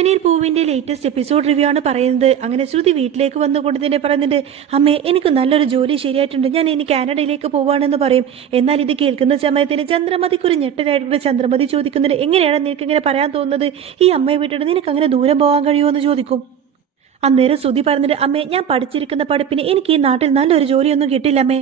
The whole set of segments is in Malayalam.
ചെമ്പനീർ പൂവിന്റെ ലേറ്റസ്റ്റ് എപ്പിസോഡ് റിവ്യൂ ആണ് പറയുന്നത്. അങ്ങനെ ശ്രുതി വീട്ടിലേക്ക് വന്നുകൊണ്ട് തന്നെ പറയുന്നുണ്ട്, അമ്മേ എനിക്ക് നല്ലൊരു ജോലി ശരിയായിട്ടുണ്ട്, ഞാൻ ഇനി കാനഡയിലേക്ക് പോവാണെന്ന് പറയും. എന്നാൽ ഇത് കേൾക്കുന്ന സമയത്തിന് ചന്ദ്രമതിക്ക് ഒരു ഞെട്ടലായിട്ട് ചന്ദ്രമതി ചോദിക്കുന്നുണ്ട്, എങ്ങനെയാണ് നിനക്ക് ഇങ്ങനെ പറയാൻ തോന്നുന്നത്? ഈ അമ്മയെ വിട്ടിട്ട് നിനക്ക് അങ്ങനെ ദൂരം പോകാൻ കഴിയുമോ എന്ന് ചോദിക്കും. അന്നേരം ശ്രുതി പറഞ്ഞിട്ട്, അമ്മേ ഞാൻ പഠിച്ചിരിക്കുന്ന പഠിപ്പിന് എനിക്ക് ഈ നാട്ടിൽ നല്ലൊരു ജോലിയൊന്നും കിട്ടില്ല അമ്മേ,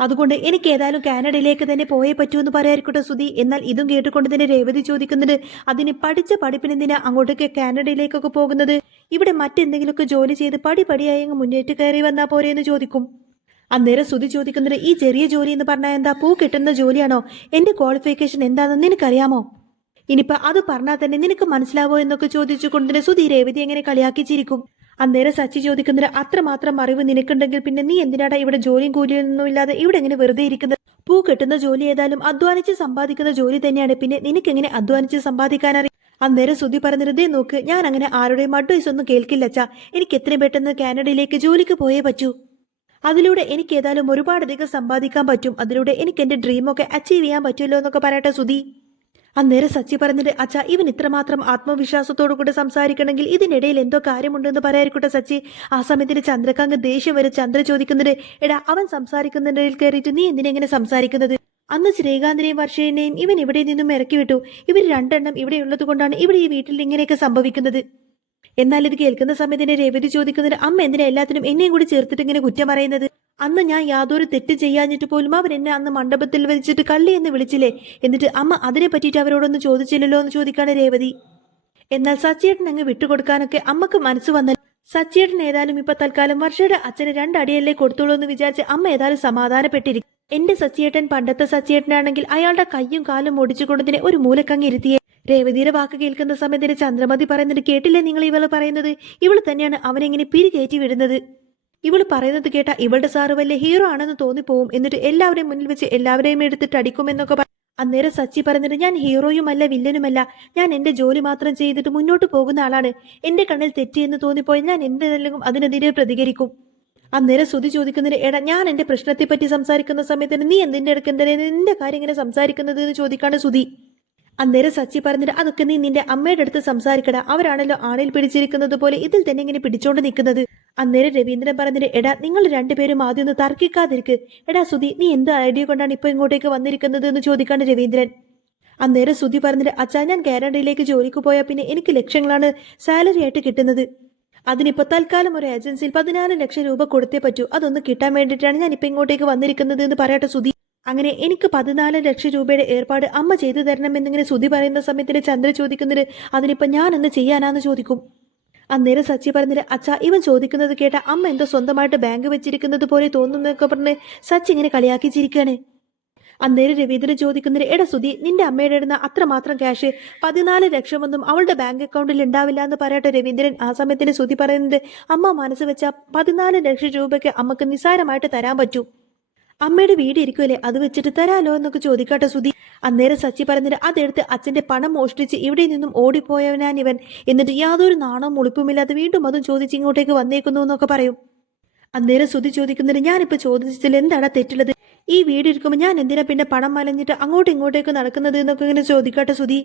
അതുകൊണ്ട് എനിക്ക് ഏതായാലും കാനഡയിലേക്ക് തന്നെ പോയേ പറ്റൂന്ന് പറയായിരിക്കട്ടെ ശ്രുതി. എന്നാൽ ഇതും കേട്ടുകൊണ്ട് തന്നെ രേവതി ചോദിക്കുന്നുണ്ട്, അതിന് പഠിച്ച പഠിപ്പിനെന്തിനാ അങ്ങോട്ടേക്ക് കാനഡയിലേക്കൊക്കെ പോകുന്നത്? ഇവിടെ മറ്റെന്തെങ്കിലുമൊക്കെ ജോലി ചെയ്ത് പടിപടിയായി അങ്ങ് മുന്നേറ്റ് കയറി വന്നാൽ പോരെ എന്ന് ചോദിക്കും. അന്നേരം ശ്രുതി ചോദിക്കുന്നുണ്ട്, ഈ ചെറിയ ജോലി എന്ന് പറഞ്ഞാൽ എന്താ, പൂ കിട്ടുന്ന ജോലിയാണോ? എന്റെ ക്വാളിഫിക്കേഷൻ എന്താണെന്ന് നിനക്കറിയാമോ? ഇനിയിപ്പോ അത് പറഞ്ഞാൽ തന്നെ നിനക്ക് മനസ്സിലാവോ എന്നൊക്കെ ചോദിച്ചുകൊണ്ട് തന്നെ ശ്രുതി രേവതി എങ്ങനെ കളിയാക്കിച്ചിരിക്കും. അന്നേരം സച്ചി ചോദിക്കുന്നത്, അത്രമാത്രം അറിവ് നിനക്കുണ്ടെങ്കിൽ പിന്നെ നീ എന്തിനാടാ ഇവിടെ ജോലിയും കൂലിയൊന്നും ഇല്ലാതെ ഇവിടെ എങ്ങനെ വെറുതെ ഇരിക്കുന്നത്? പൂ കിട്ടുന്ന ജോലി ഏതായാലും അധ്വാനിച്ച് സമ്പാദിക്കുന്ന ജോലി തന്നെയാണ്, പിന്നെ നിനക്കെങ്ങനെ അധ്വാനിച്ച് സമ്പാദിക്കാനറിയാം? അന്നേരം ശ്രുതി പറഞ്ഞിരുതേ, നോക്ക്, ഞാൻ അങ്ങനെ ആരുടെയും അഡ്വൈസ് ഒന്നും കേൾക്കില്ലച്ചാ. എനിക്ക് എത്രയും പെട്ടെന്ന് കാനഡയിലേക്ക് ജോലിക്ക് പോയേ പറ്റൂ. അതിലൂടെ എനിക്ക് ഏതായാലും ഒരുപാടധികം സമ്പാദിക്കാൻ പറ്റും, അതിലൂടെ എനിക്ക് എന്റെ ഡ്രീമൊക്കെ അച്ചീവ് ചെയ്യാൻ പറ്റുമല്ലോ എന്നൊക്കെ പറയട്ടെ ശ്രുതി. അന്നേരം സച്ചി പറഞ്ഞിട്ട്, അച്ഛാ ഇവൻ ഇത്രമാത്രം ആത്മവിശ്വാസത്തോടു കൂടെ സംസാരിക്കണമെങ്കിൽ ഇതിനിടയിൽ എന്തോ കാര്യമുണ്ടെന്ന് പറയായിരിക്കട്ടെ സച്ചി. ആ സമയത്തിന് ചന്ദ്രക്കാങ്ക് ദേഷ്യം വരെ ചന്ദ്ര ചോദിക്കുന്നത്, എടാ അവൻ സംസാരിക്കുന്നതിനിടയിൽ കയറിയിട്ട് നീ എന്തിനെങ്ങനെ സംസാരിക്കുന്നത്? അന്ന് ശ്രീകാന്തിനെയും വർഷയെയും ഇവൻ ഇവിടെ നിന്നും ഇറക്കി വിട്ടു. ഇവർ രണ്ടെണ്ണം ഇവിടെ ഉള്ളത് കൊണ്ടാണ് ഇവിടെ ഈ വീട്ടിൽ ഇങ്ങനെയൊക്കെ സംഭവിക്കുന്നത്. എന്നാൽ ഇത് കേൾക്കുന്ന സമയത്തിന് രേവതി ചോദിക്കുന്നത്, അമ്മ എന്തിനാ എല്ലാത്തിനും എന്നെയും കൂടി ചേർത്തിട്ട് ഇങ്ങനെ കുറ്റം പറയുന്നത്? അന്ന് ഞാൻ യാതൊരു തെറ്റ് ചെയ്യാഞ്ഞിട്ട് പോലും അവൻ എന്നെ അന്ന് മണ്ഡപത്തിൽ വെച്ചിട്ട് കള്ളി എന്ന് വിളിച്ചില്ലേ, എന്നിട്ട് അമ്മ അതിനെ പറ്റിയിട്ട് അവരോടൊന്നും ചോദിച്ചില്ലല്ലോ എന്ന് ചോദിക്കാണ് രേവതി. എന്നാൽ സച്ചിയേട്ടൻ അങ്ങ് വിട്ടുകൊടുക്കാനൊക്കെ അമ്മക്ക് മനസ്സ് വന്നല്ലോ. സച്ചിയേട്ടൻ ഏതായാലും ഇപ്പൊ തൽക്കാലം വർഷയുടെ അച്ഛന് 2 അടിയല്ലേ കൊടുത്തോളൂ എന്ന് വിചാരിച്ച് അമ്മ ഏതായാലും സമാധാനപ്പെട്ടിരിക്കും. എന്റെ സച്ചിയേട്ടൻ പണ്ടത്തെ സച്ചിയേട്ടനാണെങ്കിൽ അയാളുടെ കയ്യും കാലും ഒടിച്ചുകൊണ്ടതിനെ ഒരു മൂലക്കങ്ങ് ഇരുത്തിയെ. രേവതിയുടെ വാക്ക് കേൾക്കുന്ന സമയത്തിന് ചന്ദ്രമതി പറയുന്നത്, കേട്ടില്ലേ നിങ്ങൾ ഇവള് പറയുന്നത്? ഇവള് തന്നെയാണ് അവനെങ്ങനെ പിരികേറ്റി വിടുന്നത്. ഇവള് പറയുന്നത് കേട്ട ഇവളുടെ സാറ് വലിയ ഹീറോ ആണെന്ന് തോന്നിപ്പോവും, എന്നിട്ട് എല്ലാവരെയും മുന്നിൽ വെച്ച് എല്ലാവരെയും എടുത്തിട്ട് അടിക്കുമെന്നൊക്കെ അന്നേരം സച്ചി പറഞ്ഞിട്ട്, ഞാൻ ഹീറോയുമല്ല വില്ലനുമല്ല, ഞാൻ എന്റെ ജോലി മാത്രം ചെയ്തിട്ട് മുന്നോട്ട് പോകുന്ന ആളാണ്. എന്റെ കണ്ണിൽ തെറ്റിയെന്ന് തോന്നിപ്പോയാൽ ഞാൻ എന്തെങ്കിലും അതിനെതിരെ പ്രതികരിക്കും. അന്നേരം ശ്രുതി ചോദിക്കുന്നതിന്, എടാ ഞാൻ എന്റെ പ്രശ്നത്തെ പറ്റി സംസാരിക്കുന്ന സമയത്തിന് നീ എന്തിന്റെ അടുക്കെന്തേ നിന്റെ കാര്യം ഇങ്ങനെ സംസാരിക്കുന്നത് എന്ന് ചോദിക്കാണ് ശ്രുതി. അന്നേരം സച്ചി പറഞ്ഞിട്ട്, അതൊക്കെ നീ നിന്റെ അമ്മയുടെ അടുത്ത് സംസാരിക്കടാ, അവരാണല്ലോ ആണിൽ പിടിച്ചിരിക്കുന്നത് പോലെ ഇതിൽ തന്നെ ഇങ്ങനെ പിടിച്ചോണ്ട് നിൽക്കുന്നത്. അന്നേരം രവീന്ദ്രൻ പറഞ്ഞിട്ട്, എടാ നിങ്ങൾ രണ്ടുപേരും ആദ്യം ഒന്ന് തർക്കിക്കാതിരിക്ക്. എടാ സുധി, നീ എന്ത് ഐഡിയ കൊണ്ടാണ് ഇപ്പൊ ഇങ്ങോട്ടേക്ക് വന്നിരിക്കുന്നത് എന്ന് ചോദിക്കാണ് രവീന്ദ്രൻ. അന്നേരം സുധി പറഞ്ഞിട്ട്, അച്ഛാ ഞാൻ കാനഡയിലേക്ക് ജോലിക്ക് പോയാൽ പിന്നെ എനിക്ക് ലക്ഷങ്ങളാണ് സാലറി ആയിട്ട് കിട്ടുന്നത്. അതിനിപ്പോ തൽക്കാലം ഒരു ഏജൻസിയിൽ 14 ലക്ഷം രൂപ കൊടുത്തേ പറ്റൂ, അതൊന്ന് കിട്ടാൻ വേണ്ടിയിട്ടാണ് ഞാൻ ഇപ്പൊ ഇങ്ങോട്ടേക്ക് വന്നിരിക്കുന്നത് എന്ന് പറയട്ടെ സുധി. അങ്ങനെ എനിക്ക് 14 ലക്ഷം രൂപയുടെ ഏർപ്പാട് അമ്മ ചെയ്തു തരണമെന്നിങ്ങനെ ശ്രുതി പറയുന്ന സമയത്തിന് ചന്ദ്ര ചോദിക്കുന്നത്, അതിനിപ്പോ ഞാൻ എന്ന് ചെയ്യാനാന്ന് ചോദിക്കും. അന്നേരം സച്ചി പറഞ്ഞിട്ട്, അച്ഛാ ഇവൻ ചോദിക്കുന്നത് കേട്ട അമ്മ എന്തോ സ്വന്തമായിട്ട് ബാങ്ക് വെച്ചിരിക്കുന്നത് പോലെ തോന്നുന്നൊക്കെ പറഞ്ഞ് സച്ചി ഇങ്ങനെ കളിയാക്കിച്ചിരിക്കുകയാണ്. അന്നേരം രവീന്ദ്രൻ ചോദിക്കുന്നത്, എടാ സുധി, നിന്റെ അമ്മയുടെ ഇടുന്ന അത്രമാത്രം ക്യാഷ് 14 ലക്ഷമൊന്നും അവളുടെ ബാങ്ക് അക്കൗണ്ടിൽ ഉണ്ടാവില്ല എന്ന് പറയട്ടെ രവീന്ദ്രൻ. ആ സമയത്തിന് ശ്രുതി പറയുന്നത്, അമ്മ മനസ്സ് വെച്ച 14 ലക്ഷം രൂപയ്ക്ക് അമ്മക്ക് നിസ്സാരമായിട്ട് തരാൻ പറ്റും. അമ്മയുടെ വീട് ഇരിക്കുമല്ലേ, അത് വെച്ചിട്ട് തരാലോ എന്നൊക്കെ ചോദിക്കാട്ടെ സുധി. അന്നേരം സച്ചി പറഞ്ഞിട്ട്, അതെടുത്ത് അച്ഛന്റെ പണം മോഷ്ടിച്ച് ഇവിടെ നിന്നും ഓടിപ്പോയവനാൻ ഇവൻ, എന്നിട്ട് യാതൊരു നാണവും മുളിപ്പുമില്ലാതെ വീണ്ടും അതും ചോദിച്ച് ഇങ്ങോട്ടേക്ക് വന്നേക്കുന്നു എന്നൊക്കെ പറയും. അന്നേരം സുധി ചോദിക്കുന്നത്, ഞാനിപ്പോ ചോദിച്ചതിൽ എന്താണ് തെറ്റുള്ളത്? ഈ വീട് ഇരിക്കുമ്പോൾ ഞാൻ എന്തിനാ പിന്നെ പണം മലഞ്ഞിട്ട് അങ്ങോട്ടും ഇങ്ങോട്ടേക്ക് നടക്കുന്നത് എന്നൊക്കെ ഇങ്ങനെ ചോദിക്കാട്ടെ സുധി.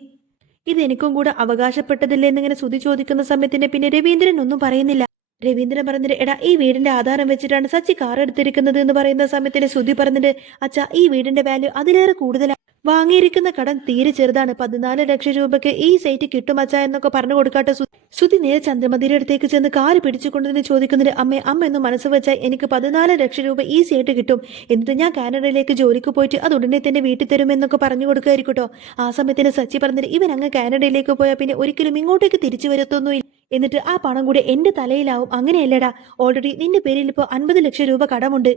ഇത് എനിക്കും കൂടെ അവകാശപ്പെട്ടതില്ലേ എന്നിങ്ങനെ സുധി ചോദിക്കുന്ന സമയത്തിന് പിന്നെ രവീന്ദ്രൻ ഒന്നും പറയുന്നില്ല. രവീന്ദ്രൻ പറഞ്ഞിട്ട്, എടാ ഈ വീടിന്റെ ആധാരം വെച്ചിട്ടാണ് സച്ചി കാർ എടുത്തിരിക്കുന്നത് എന്ന് പറയുന്ന സമയത്തിന് ശ്രുതി പറഞ്ഞിട്ട്, അച്ഛാ ഈ വീടിന്റെ വാല്യൂ അതിലേറെ കൂടുതലാണ്, വാങ്ങിയിരിക്കുന്ന കടം തീരെ ചെറുതാണ്, 14 ലക്ഷം രൂപയ്ക്ക് ഈ സൈറ്റ് കിട്ടും അച്ഛാ എന്നൊക്കെ പറഞ്ഞു കൊടുക്കാട്ടെ ശ്രുതി. നേരെ ചന്ദ്രമതിയുടെ അടുത്തേക്ക് ചെന്ന് കാറ് പിടിച്ചുകൊണ്ടതിന് ചോദിക്കുന്നത്, അമ്മ എന്ന് മനസ്സ് വെച്ചാൽ എനിക്ക് 14 ലക്ഷം രൂപ ഈസി ആയിട്ട് കിട്ടും, എന്നിട്ട് ഞാൻ കാനഡയിലേക്ക് ജോലിക്ക് പോയിട്ട് അത് ഉടനെ തന്നെ വീട്ടിൽ തരുമെന്നൊക്കെ പറഞ്ഞു കൊടുക്കായിരിക്കട്ടോ. ആ സമയത്തിന് സച്ചി പറഞ്ഞിട്ട്, ഇവൻ അങ്ങ് കാനഡയിലേക്ക് പോയാൽ പിന്നെ ഒരിക്കലും ഇങ്ങോട്ടേക്ക് തിരിച്ചു വരത്തൊന്നുമില്ല, എന്നിട്ട് ആ പണം കൂടെ എന്റെ തലയിലാവും. അങ്ങനെയല്ലടാ, ഓൾറെഡി നിന്റെ പേരിൽ ഇപ്പോൾ 50 ലക്ഷം രൂപ കടമുണ്ട്.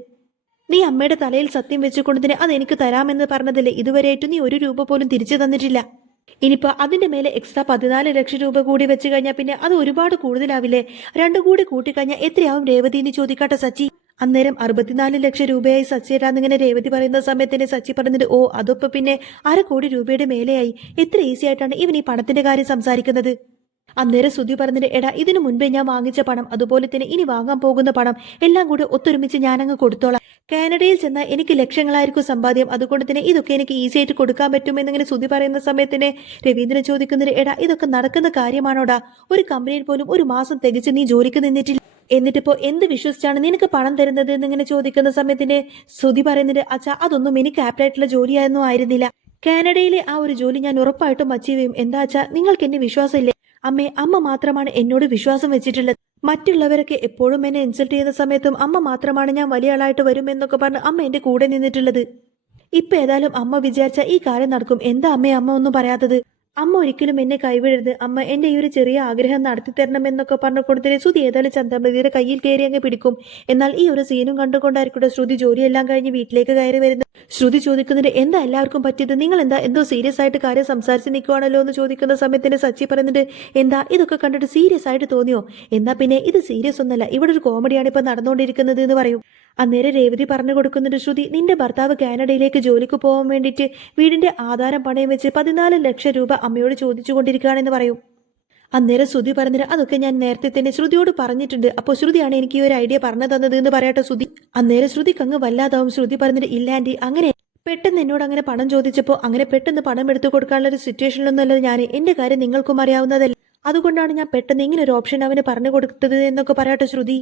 നീ അമ്മയുടെ തലയിൽ സത്യം വെച്ചുകൊണ്ടതിന് അത് എനിക്ക് തരാമെന്ന് പറഞ്ഞതല്ലേ, ഇതുവരെയായിട്ട് നീ 1 രൂപ പോലും തിരിച്ചു തന്നിട്ടില്ല. ഇനിയിപ്പോ അതിന്റെ മേലെ എക്സ്ട്രാ 14 ലക്ഷം രൂപ കൂടി വെച്ച് കഴിഞ്ഞാൽ പിന്നെ അത് ഒരുപാട് കൂടുതലാവില്ലേ? 2 കൂടി കൂട്ടിക്കഴിഞ്ഞാൽ എത്രയാവും രേവതി എന്ന് ചോദിക്കാട്ടെ സച്ചി. അന്നേരം 64 ലക്ഷം രൂപയായി സച്ചിയേട്ടാന്നിങ്ങനെ രേവതി പറയുന്ന സമയത്തിന് സച്ചി പറഞ്ഞിട്ട്, ഓ അതൊപ്പം പിന്നെ 1/2 കോടി രൂപയുടെ മേലെയായി. എത്ര ഈസി ആയിട്ടാണ് ഇവൻ ഈ പണത്തിന്റെ കാര്യം സംസാരിക്കുന്നത്. അന്നേരം ശ്രുതി പറഞ്ഞിട്ട് എടാ ഇതിനു മുൻപേ ഞാൻ വാങ്ങിച്ച പണം അതുപോലെ തന്നെ ഇനി വാങ്ങാൻ പോകുന്ന പണം എല്ലാം കൂടി ഒത്തൊരുമിച്ച് ഞാനങ്ങ് കൊടുത്തോളാം. കാനഡയിൽ ചെന്നാൽ എനിക്ക് ലക്ഷങ്ങളായിരിക്കും സമ്പാദ്യം, അതുകൊണ്ട് തന്നെ ഇതൊക്കെ എനിക്ക് ഈസി ആയിട്ട് കൊടുക്കാൻ പറ്റുമെന്നിങ്ങനെ ശ്രുതി പറയുന്ന സമയത്തിന് രവീന്ദ്രൻ ചോദിക്കുന്നത് എടാ ഇതൊക്കെ നടക്കുന്ന കാര്യമാണോടാ? ഒരു കമ്പനിയിൽ പോലും ഒരു മാസം തികച്ച് നീ ജോലിക്ക് നിന്നിട്ടില്ല, എന്നിട്ടിപ്പോ എന്ത് വിശ്വസിച്ചാണ് നിനക്ക് പണം തരുന്നത് എന്നിങ്ങനെ ചോദിക്കുന്ന സമയത്തിന്റെ ശ്രുതി പറയുന്നത് അച്ഛാ അതൊന്നും എനിക്ക് ആപ്റ്റായിട്ടുള്ള ജോലിയായൊന്നും ആയിരുന്നില്ല. കാനഡയിലെ ആ ഒരു ജോലി ഞാൻ ഉറപ്പായിട്ടും അച്ചീവ് ചെയ്യും. എന്താ അച്ഛാ നിങ്ങൾക്ക് എന്നെ വിശ്വാസമില്ലേ? അമ്മ മാത്രമാണ് എന്നോട് വിശ്വാസം വെച്ചിട്ടുള്ളത്. മറ്റുള്ളവരൊക്കെ എപ്പോഴും എന്നെ ഇൻസൾട്ട് ചെയ്യുന്ന സമയത്തും അമ്മ മാത്രമാണ് ഞാൻ വലിയ ആളായിട്ട് വരും എന്നൊക്കെ പറഞ്ഞ് അമ്മ എന്റെ കൂടെ നിന്നിട്ടുള്ളത്. ഇപ്പൊ ഏതായാലും അമ്മ വിചാരിച്ച ഈ കാര്യം നടക്കും. എന്താ അമ്മ ഒന്നും പറയാത്തത്? അമ്മ ഒരിക്കലും എന്നെ കൈവിടരുത്. അമ്മ എന്റെ ഈ ഒരു ചെറിയ ആഗ്രഹം നടത്തി തരണം എന്നൊക്കെ പറഞ്ഞു കൊടുത്തിട്ട് ശ്രുതി ഏതായാലും ചന്ദ്രമതിയുടെ കയ്യിൽ കയറി അങ്ങ് പിടിക്കും. എന്നാൽ ഈ ഒരു സീനും കണ്ടുകൊണ്ടായിരിക്കും ശ്രുതി ജോലിയെല്ലാം കഴിഞ്ഞ് വീട്ടിലേക്ക് കയറി വരുന്നത്. ശ്രുതി ചോദിക്കുന്നുണ്ട് എന്താ എല്ലാവർക്കും പറ്റിയത്? നിങ്ങൾ എന്താ എന്തോ സീരിയസ് ആയിട്ട് കാര്യം സംസാരിച്ച് നിൽക്കുവാണല്ലോ എന്ന് ചോദിക്കുന്ന സമയത്തിന് സച്ചി പറയുന്നുണ്ട് എന്താ ഇതൊക്കെ കണ്ടിട്ട് സീരിയസ് ആയിട്ട് തോന്നിയോ? എന്നാ പിന്നെ ഇത് സീരിയസ് ഒന്നല്ല, ഇവിടെ ഒരു കോമഡിയാണ് ഇപ്പൊ നടന്നുകൊണ്ടിരിക്കുന്നത് എന്ന് പറയും. അന്നേരം രേവതി പറഞ്ഞു കൊടുക്കുന്നുണ്ട് ശ്രുതി നിന്റെ ഭർത്താവ് കാനഡയിലേക്ക് ജോലിക്ക് പോകാൻ വേണ്ടിയിട്ട് വീടിന്റെ ആധാരം പണയം വെച്ച് 14 ലക്ഷം രൂപ അമ്മയോട് ചോദിച്ചു കൊണ്ടിരിക്കുകയാണെന്ന് പറയും. അന്നേരം ശ്രുതി പറഞ്ഞിട്ട് അതൊക്കെ ഞാൻ നേരത്തെ തന്നെ ശ്രുതിയോട് പറഞ്ഞിട്ടുണ്ട്. അപ്പോൾ ശ്രുതിയാണ് എനിക്ക് ഈ ഒരു ഐഡിയ പറഞ്ഞു തന്നത് എന്ന് പറയട്ടെ ശ്രുതി. അന്നേരം ശ്രുതിക്ക് അങ്ങ് വല്ലാതാവും. ശ്രുതി പറഞ്ഞിട്ട് ഇല്ല ആന്റി, അങ്ങനെ പെട്ടെന്ന് എന്നോട് അങ്ങനെ പണം ചോദിച്ചപ്പോൾ അങ്ങനെ പെട്ടെന്ന് പണം എടുത്തു കൊടുക്കാനുള്ള ഒരു സിറ്റുവേഷനിലൊന്നുമല്ല ഞാൻ. എന്റെ കാര്യം നിങ്ങൾക്കും അറിയാവുന്നതല്ല, അതുകൊണ്ടാണ് ഞാൻ പെട്ടെന്ന് ഇങ്ങനെ ഒരു ഓപ്ഷൻ അവന് പറഞ്ഞു കൊടുത്തത് എന്നൊക്കെ പറയട്ടെ ശ്രുതി.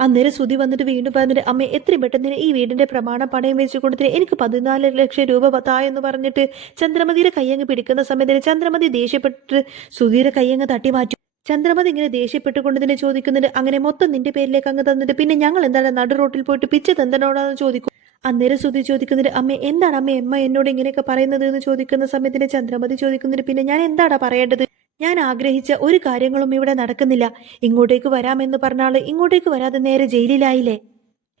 അന്നേരം ശ്രുതി വന്നിട്ട് വീണ്ടും പറഞ്ഞിട്ട് അമ്മ എത്രയും പെട്ടെന്ന് ഈ വീടിന്റെ പ്രമാണം പണയം വെച്ച് കൊടുത്തിട്ട് എനിക്ക് 14 ലക്ഷം രൂപ തായെന്ന് പറഞ്ഞിട്ട് ചന്ദ്രമതിയുടെ കയ്യങ്ങ് പിടിക്കുന്ന സമയത്തിന് ചന്ദ്രമതി ദേഷ്യപ്പെട്ടിട്ട് ശ്രുതിയുടെ കയ്യങ്ങ് തട്ടി മാറ്റും. ചന്ദ്രമതി ഇങ്ങനെ ദേഷ്യപ്പെട്ടുകൊണ്ട് തന്നെ ചോദിക്കുന്നുണ്ട് അങ്ങനെ മൊത്തം നിന്റെ പേരിലേക്ക് അങ്ങ് തന്നിട്ട് പിന്നെ ഞങ്ങൾ എന്താണ് നടു റോട്ടിൽ പോയിട്ട് പിച്ച തന്നനോടാന്ന് ചോദിക്കും. അന്നേരം ശ്രുതി ചോദിക്കുന്നുണ്ട് അമ്മ എന്താണ് അമ്മ എന്നോട് ഇങ്ങനെയൊക്കെ പറയുന്നത് എന്ന് ചോദിക്കുന്ന സമയത്തിന് ചന്ദ്രമതി ചോദിക്കുന്നുണ്ട് പിന്നെ ഞാൻ എന്താടാ പറയേണ്ടത്? ഞാൻ ആഗ്രഹിച്ച ഒരു കാര്യങ്ങളും ഇവിടെ നടക്കുന്നില്ല. ഇങ്ങോട്ടേക്ക് വരാമെന്ന് പറഞ്ഞാൽ ഇങ്ങോട്ടേക്ക് വരാതെ നേരെ ജയിലിലായില്ലേ.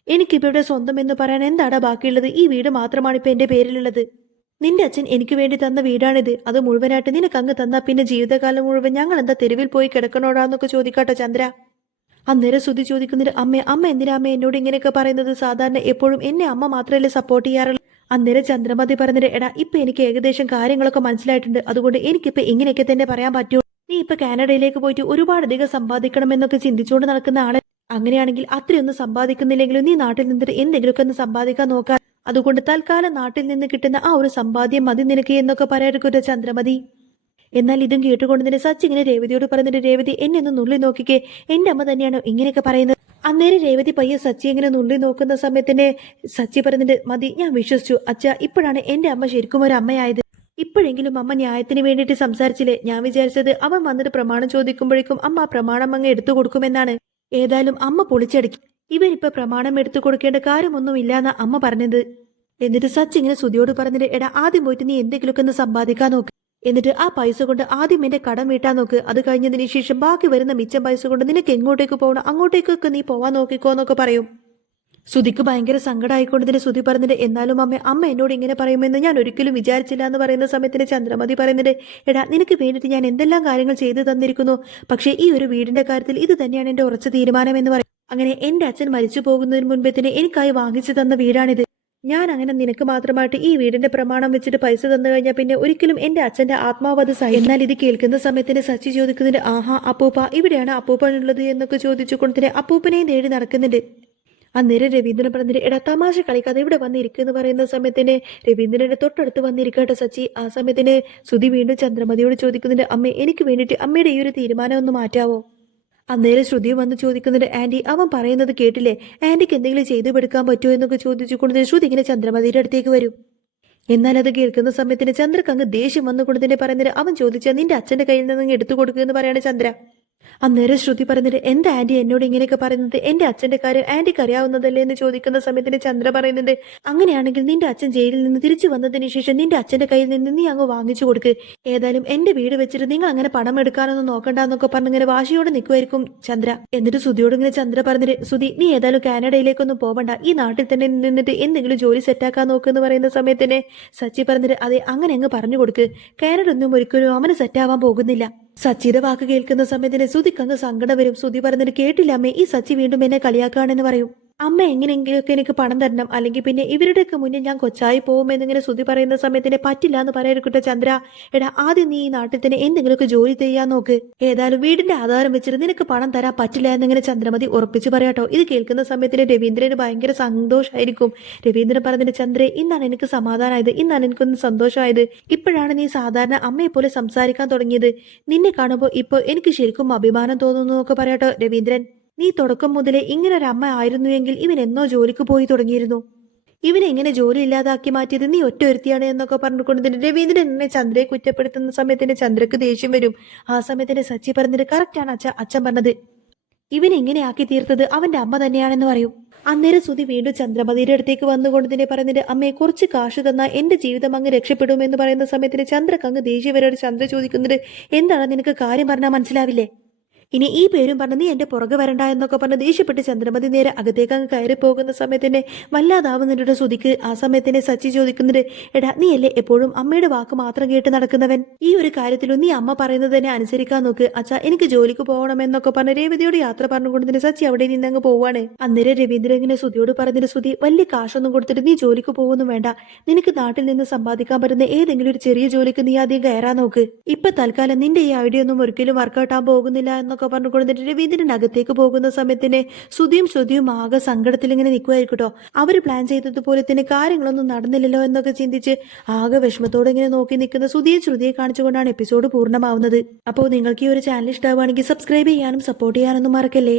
എനിക്കിപ്പോ ഇവിടെ സ്വന്തം എന്ന് പറയാൻ എന്താടാ ബാക്കിയുള്ളത്? ഈ വീട് മാത്രമാണ് ഇപ്പൊ എന്റെ പേരിലുള്ളത്. നിന്റെ അച്ഛൻ എനിക്ക് വേണ്ടി തന്ന വീടാണിത്. അത് മുഴുവനായിട്ട് നിനക്ക് അങ്ങ് തന്നാ പിന്നെ ജീവിതകാലം മുഴുവൻ ഞങ്ങൾ എന്താ തെരുവിൽ പോയി കിടക്കണോടാന്നൊക്കെ ചോദിക്കാട്ടോ ചന്ദ്ര. അന്നേരം ശ്രുതി ചോദിക്കുന്നുണ്ട് അമ്മ എന്തിനാ അമ്മ എന്നോട് ഇങ്ങനെയൊക്കെ പറയുന്നത്? സാധാരണ എപ്പോഴും എന്നെ അമ്മ മാത്രമല്ലേ സപ്പോർട്ട് ചെയ്യാറുള്ളൂ. അന്നേരം ചന്ദ്രമതി പറഞ്ഞിട്ട് എടാ ഇപ്പൊ എനിക്ക് ഏകദേശം കാര്യങ്ങളൊക്കെ മനസ്സിലായിട്ടുണ്ട്, അതുകൊണ്ട് എനിക്കിപ്പോ ഇങ്ങനെയൊക്കെ തന്നെ പറയാൻ പറ്റൂ. നീ ഇപ്പൊ കാനഡയിലേക്ക് പോയിട്ട് ഒരുപാടധികം സമ്പാദിക്കണം എന്നൊക്കെ ചിന്തിച്ചുകൊണ്ട് നടക്കുന്ന ആളെ, അങ്ങനെയാണെങ്കിൽ അത്രയൊന്നും സമ്പാദിക്കുന്നില്ലെങ്കിലും നീ നാട്ടിൽ നിന്നിട്ട് എന്തെങ്കിലുമൊക്കെ ഒന്ന് സമ്പാദിക്കാൻ നോക്കാൻ. അതുകൊണ്ട് തൽക്കാലം നാട്ടിൽ നിന്ന് കിട്ടുന്ന ആ ഒരു സമ്പാദ്യം മതി നിനക്ക് എന്നൊക്കെ പറയാറുണ്ട് ചന്ദ്രമതി. എന്നാൽ ഇതും കേട്ടുകൊണ്ട് തന്നെ സച്ചി ഇങ്ങനെ രേവതിയോട് പറഞ്ഞിട്ട് രേവതി എന്നെ ഒന്ന് നുള്ളി നോക്കിക്കേ, എന്റെ അമ്മ തന്നെയാണോ ഇങ്ങനെയൊക്കെ പറയുന്നത്? അന്നേരം രേവതി പയ്യെ സച്ചി ഇങ്ങനെ നുള്ളി നോക്കുന്ന സമയത്തിന് സച്ചി പറഞ്ഞിട്ട് മതി, ഞാൻ വിശ്വസിച്ചു അച്ഛ, ഇപ്പോഴാണ് എന്റെ അമ്മ ശരിക്കും ഒരു അമ്മയായത്. ഇപ്പോഴെങ്കിലും അമ്മ ന്യായത്തിന് വേണ്ടിയിട്ട് സംസാരിച്ചില്ലേ? ഞാൻ വിചാരിച്ചത് അവൻ വന്നിട്ട് പ്രമാണം ചോദിക്കുമ്പോഴേക്കും അമ്മ ആ പ്രമാണം അങ്ങ് എടുത്തു കൊടുക്കുമെന്നാണ്. ഏതായാലും അമ്മ പൊളിച്ചടക്കി. ഇവരിപ്പോ പ്രമാണം എടുത്തു കൊടുക്കേണ്ട കാര്യമൊന്നും ഇല്ലാന്നാ അമ്മ പറഞ്ഞത്. എന്നിട്ട് സച്ചി ഇങ്ങനെ ശ്രുതിയോട് പറഞ്ഞിട്ട് എടാ ആദ്യം പോയിട്ട് നീ എന്തെങ്കിലുമൊക്കെ ഒന്ന് സമ്പാദിക്കാൻ നോക്ക്, എന്നിട്ട് ആ പൈസ കൊണ്ട് ആദ്യം എന്റെ കടം വീട്ടാൻ നോക്ക്. അത് കഴിഞ്ഞതിന് ശേഷം ബാക്കി വരുന്ന മിച്ചം പൈസ കൊണ്ട് നിനക്ക് എങ്ങോട്ടേക്ക് പോകണം അങ്ങോട്ടേക്കൊക്കെ നീ പോവാൻ നോക്കിക്കോ എന്നൊക്കെ പറയും. ശ്രുതിക്ക് ഭയങ്കര സങ്കടമായിക്കൊണ്ടതിന് ശ്രുതി പറഞ്ഞിട്ട് എന്നാലും അമ്മ എന്നോട് ഇങ്ങനെ പറയുമെന്ന് ഞാൻ ഒരിക്കലും വിചാരിച്ചില്ല എന്ന് പറയുന്ന സമയത്തിന് ചന്ദ്രമതി പറയുന്നുണ്ട് എടാ നിനക്ക് വേണ്ടിയിട്ട് ഞാൻ എന്തെല്ലാം കാര്യങ്ങൾ ചെയ്തു തന്നിരിക്കുന്നു, പക്ഷേ ഈ ഒരു വീടിന്റെ കാര്യത്തിൽ ഇത് തന്നെയാണ് എന്റെ ഉറച്ച തീരുമാനം എന്ന് പറയും. അങ്ങനെ എന്റെ അച്ഛൻ മരിച്ചു പോകുന്നതിന് മുൻപേ തന്നെ എനിക്കായി വാങ്ങിച്ചു തന്ന വീടാണിത്. ഞാൻ അങ്ങനെ നിനക്ക് മാത്രമായിട്ട് ഈ വീടിന്റെ പ്രമാണം വെച്ചിട്ട് പൈസ തന്നു കഴിഞ്ഞാൽ പിന്നെ ഒരിക്കലും എന്റെ അച്ഛന്റെ ആത്മാവത് എന്നാൽ ഇത് കേൾക്കുന്ന സമയത്തിന് സച്ചി ചോദിക്കുന്നുണ്ട് ആഹാ അപ്പൂപ്പ ഇവിടെയാണ് അപ്പൂപ്പനുള്ളത് എന്നൊക്കെ ചോദിച്ചു കൊണ്ടതിന് അപ്പൂപ്പനെയും തേടി നടക്കുന്നുണ്ട്. അന്നേരം രവീന്ദ്രൻ പറഞ്ഞിട്ട് എടാ തമാശ കളിക്കാതെ ഇവിടെ വന്നിരിക്കുന്ന് പറയുന്ന സമയത്തിന് രവീന്ദ്രന്റെ തൊട്ടടുത്ത് വന്നിരിക്കട്ടെ സച്ചി. ആ സമയത്തിന് ശ്രുതി വീണ്ടും ചന്ദ്രമതിയോട് ചോദിക്കുന്നുണ്ട് അമ്മ എനിക്ക് വേണ്ടിയിട്ട് അമ്മയുടെ ഈ ഒരു തീരുമാനം ഒന്ന് മാറ്റാവോ? അന്നേരം ശ്രുതി വന്ന് ചോദിക്കുന്നുണ്ട് ആന്റി അവൻ പറയുന്നത് കേട്ടില്ലേ, ആന്റിക്ക് എന്തെങ്കിലും ചെയ്തു കൊടുക്കാൻ പറ്റുമോ എന്നൊക്കെ ചോദിച്ചുകൊണ്ട് ശ്രുതി ഇങ്ങനെ ചന്ദ്രമതിയുടെ അടുത്തേക്ക് വരും. എന്നാൽ അത് കേൾക്കുന്ന സമയത്തിന് ചന്ദ്രക്ക് അങ്ങ് ദേഷ്യം വന്നുകൊണ്ട് തന്നെ പറയുന്നത് അവൻ ചോദിച്ചാൽ നിന്റെ അച്ഛന്റെ കയ്യിൽ നിന്ന് എടുത്തു കൊടുക്കുക എന്ന് പറയാണ് ചന്ദ്ര. അന്നേരം ശ്രുതി പറഞ്ഞിട്ട് എന്താ ആന്റി എന്നോട് ഇങ്ങനെയൊക്കെ പറയുന്നത്, എന്റെ അച്ഛന്റെ കാര്യം ആന്റിക്ക് അറിയാവുന്നതല്ലേ എന്ന് ചോദിക്കുന്ന സമയത്തിന് ചന്ദ്ര പറയുന്നുണ്ട് അങ്ങനെയാണെങ്കിൽ നിന്റെ അച്ഛൻ ജയിലിൽ നിന്ന് തിരിച്ചു വന്നതിന് ശേഷം നിന്റെ അച്ഛന്റെ കയ്യിൽ നിന്ന് നീ അങ്ങ് വാങ്ങിച്ചു കൊടുക്ക്. ഏതായാലും എന്റെ വീട് വെച്ചിട്ട് നിങ്ങൾ അങ്ങനെ പണം എടുക്കാനൊന്നും നോക്കണ്ടെന്നൊക്കെ പറഞ്ഞിങ്ങനെ വാശിയോടെ നിൽക്കുമായിരിക്കും ചന്ദ്ര. എന്നിട്ട് ശ്രുതിയോട് ഇങ്ങനെ ചന്ദ്ര പറഞ്ഞിട്ട് ശ്രുതി നീ ഏതായാലും കാനഡയിലേക്കൊന്നും പോവണ്ട, ഈ നാട്ടിൽ തന്നെ നിന്നിട്ട് എന്തെങ്കിലും ജോലി സെറ്റാക്കാൻ നോക്കെന്ന് പറയുന്ന സമയത്തിന് സച്ചി പറഞ്ഞിട്ട് അതെ അങ്ങനെ അങ്ങ് പറഞ്ഞു കൊടുക്ക്, കാനഡ ഒന്നും ഒരിക്കലും അവന് സെറ്റാവാൻ പോകുന്നില്ല. സച്ചിയുടെ വാക്ക് കേൾക്കുന്ന സമയത്തിന് ശ്രുതിക്ക് അങ്ങ് സങ്കടം വരും. ശ്രുതി പറഞ്ഞിട്ട് കേട്ടില്ല അമ്മേ, ഈ സച്ചി വീണ്ടും എന്നെ കളിയാക്കാണെന്ന് പറയും. അമ്മ എങ്ങനെയെങ്കിലുമൊക്കെ എനിക്ക് പണം തരണം, അല്ലെങ്കിൽ പിന്നെ ഇവരുടെയൊക്കെ മുന്നിൽ ഞാൻ കൊച്ചായി പോകുമെന്നിങ്ങനെ ശ്രുതി പറയുന്ന സമയത്തിന് പറ്റില്ല എന്ന് പറയരുക്കട്ടെ ചന്ദ്ര. എടാ ആദ്യം നീ ഈ നാട്ടിൽ തന്നെ എന്തെങ്കിലുമൊക്കെ ജോലി ചെയ്യാൻ നോക്ക്. ഏതായാലും വീടിന്റെ ആധാരം വെച്ചിട്ട് നിനക്ക് പണം തരാൻ പറ്റില്ല എന്നിങ്ങനെ ചന്ദ്രമതി ഉറപ്പിച്ചു പറയാട്ടോ. ഇത് കേൾക്കുന്ന സമയത്തിന് രവീന്ദ്രന് ഭയങ്കര സന്തോഷമായിരിക്കും. രവീന്ദ്രൻ പറഞ്ഞിട്ട് ചന്ദ്രേ, ഇന്നാണ് എനിക്ക് സമാധാനമായത്, ഇന്നാണ് എനിക്കൊന്ന് സന്തോഷമായത്. ഇപ്പോഴാണ് നീ സാധാരണ അമ്മയെ പോലെ സംസാരിക്കാൻ തുടങ്ങിയത്. നിന്നെ കാണുമ്പോൾ ഇപ്പോൾ എനിക്ക് ശരിക്കും അഭിമാനം തോന്നുന്നു എന്നൊക്കെ പറയാട്ടോ രവീന്ദ്രൻ. നീ തുടക്കം മുതലേ ഇങ്ങനൊരു അമ്മ ആയിരുന്നുവെങ്കിൽ ഇവൻ എന്നോ ജോലിക്ക് പോയി തുടങ്ങിയിരുന്നു. ഇവനെ ഇങ്ങനെ ജോലി ഇല്ലാതാക്കി മാറ്റിയത് നീ ഒറ്റ ഒരുത്തിയാണ് എന്നൊക്കെ പറഞ്ഞുകൊണ്ട് രവീന്ദ്രൻ എന്നെ ചന്ദ്രയെ കുറ്റപ്പെടുത്തുന്ന സമയത്തിന് ചന്ദ്രക്ക് ദേഷ്യം വരും. ആ സമയത്തിന് സച്ചി പറഞ്ഞിട്ട് കറക്റ്റാണ് അച്ഛൻ പറഞ്ഞത്. ഇവൻ ഇങ്ങനെ ആക്കി തീർത്തത് അവന്റെ അമ്മ തന്നെയാണെന്ന് പറയും. അന്നേരം ശ്രുതി വീണ്ടും ചന്ദ്രമതിയുടെ അടുത്തേക്ക് വന്നുകൊണ്ട് തന്നെ പറഞ്ഞിട്ട് അമ്മയെ കുറച്ച് കാശ് തന്നാൽ എന്റെ ജീവിതം അങ്ങ് രക്ഷപ്പെടുമെന്ന് പറയുന്ന സമയത്തിന് ചന്ദ്രക്ക് അങ്ങ് ദേഷ്യം വരോട് ചന്ദ്ര ചോദിക്കുന്നത്, എന്താണ് നിനക്ക് കാര്യം പറഞ്ഞാൽ മനസ്സിലാവില്ലേ? ഇനി ഈ പേരും പറഞ്ഞ് നീ എന്റെ പുറകെ വരണ്ട എന്നൊക്കെ പറഞ്ഞ് ദേഷ്യപ്പെട്ട് ചന്ദ്രമതി നേരെ അകത്തേക്ക് അങ്ങ് കയറി പോകുന്ന സമയത്തിന്റെ വല്ലാതാവുന്നുണ്ട് ശ്രുതിക്ക്. ആ സമയത്തിനെ സച്ചി ചോദിക്കുന്നുണ്ട്, എടാ നീ അല്ലേ എപ്പോഴും അമ്മയുടെ വാക്ക് മാത്രം കേട്ട് നടക്കുന്നവൻ, ഈ ഒരു കാര്യത്തിലും നീ അമ്മ പറയുന്നത് തന്നെ അനുസരിക്കാൻ നോക്ക്. അച്ഛാ എനിക്ക് ജോലിക്ക് പോകണമെന്നൊക്കെ പറഞ്ഞ് രേവതിയോട് യാത്ര പറഞ്ഞുകൊണ്ട് തന്നെ സച്ചി അവിടെ നിന്ന് അങ്ങ് പോവാണ്. അന്നേരം രവീന്ദ്രൻ ഇങ്ങനെ ശ്രുതിയോട് പറഞ്ഞിട്ട്, ശ്രുതി വലിയ കാശൊന്നും കൊടുത്തിട്ട് നീ ജോലിക്ക് പോകുന്നു വേണ്ട, നിനക്ക് നാട്ടിൽ നിന്ന് സമ്പാദിക്കാൻ പറ്റുന്ന ഏതെങ്കിലും ഒരു ചെറിയ ജോലിക്ക് നീ ആദ്യം കയറാൻ നോക്ക്. ഇപ്പൊ തൽക്കാലം നിന്റെ ഈ ഐഡിയ ഒന്നും ഒരിക്കലും വർക്കൗട്ട് ആകാൻ പോകുന്നില്ല എന്നൊക്കെ പറഞ്ഞു കൊടുത്തിട്ട് രവീന്ദ്രൻ അകത്തേക്ക് പോകുന്ന സമയത്തിന് ശ്രുതിയും ആകെ സങ്കടത്തിൽ ഇങ്ങനെ നിൽക്കുമായിരിക്കട്ടോ. അവര് പ്ലാൻ ചെയ്തതുപോലെ തന്നെ കാര്യങ്ങളൊന്നും നടന്നില്ലല്ലോ എന്നൊക്കെ ചിന്തിച്ച് ആകെ വിഷമത്തോടെ ഇങ്ങനെ നോക്കി നിൽക്കുന്ന ശ്രുതിയെ കാണിച്ചുകൊണ്ടാണ് എപ്പിസോഡ് പൂർണ്ണമാവുന്നത്. അപ്പോൾ നിങ്ങൾക്ക് ഈ ഒരു ചാനൽ ഇഷ്ടമാവുകയാണെങ്കിൽ സബ്സ്ക്രൈബ് ചെയ്യാനും സപ്പോർട്ട് ചെയ്യാനൊന്നും മറക്കല്ലേ.